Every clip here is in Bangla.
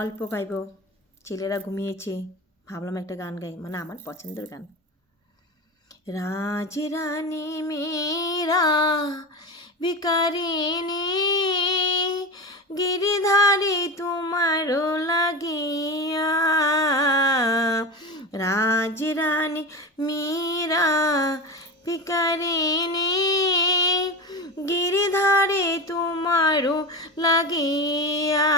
অল্প গাইব, ছেলেরা ঘুমিয়েছে, ভাবলাম একটা গান গাই, মানে আমার পছন্দের গান। রাজ রানী মেরা ভিকারিনী, গিরিধারী তোমারো লাগিয়া। রাজ রানী মেরা ভিকারিনী, গিরিধারে তোমারো লাগিয়া।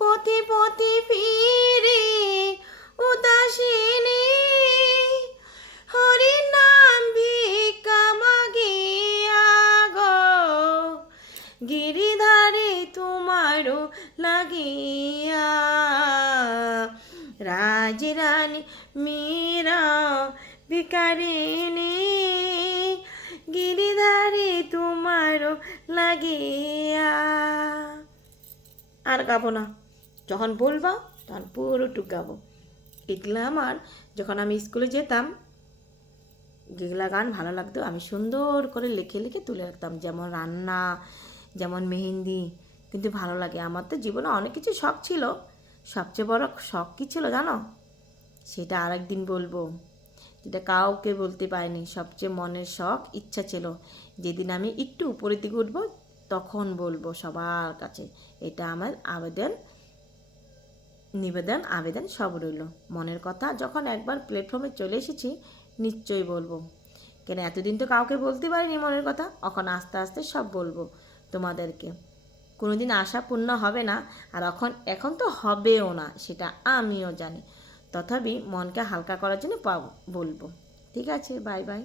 পথে পথে ফিরে উদাসিনী, হরি নাম ভিক্ষা মাগিয়া গো। গিরিধারে তোমারো লাগিয়া। রাজ রানী মীরা ভিকারিনী, গিরিধারে তোমারও লাগিয়া। আর গাবো না, যখন বলবা তখন পুরোটুক গাবো। এগুলো আমার যখন আমি স্কুলে যেতাম, যেগুলা গান ভালো লাগতো আমি সুন্দর করে লিখে লিখে তুলে রাখতাম। যেমন রান্না, যেমন মেহেন্দি। কিন্তু ভালো লাগে। আমার তো জীবনে অনেক কিছু শখ ছিল, সবচেয়ে বড় শখ কী ছিল জানো? সেটা আরেকদিন বলবো, যেটা কাউকে বলতে পারিনি। সবচেয়ে মনের শখ, ইচ্ছা ছিল যেদিন আমি একটু উপরের দিকে উঠবো তখন বলবো সবার কাছে। এটা আমার আবেদন সব রইল। মনের কথা যখন একবার প্ল্যাটফর্মে চলে এসেছি নিশ্চয়ই বলবো। কেন এতদিন তো কাউকে বলতে পারিনি মনের কথা, এখন আস্তে আস্তে সব বলবো তোমাদেরকে। কোনোদিন আশা পূর্ণ হবে না, আর এখন তো হবেও না, সেটা আমিও জানি। তথাপি মনকে হালকা করার জন্য বলবো। ঠিক আছে, বাই বাই।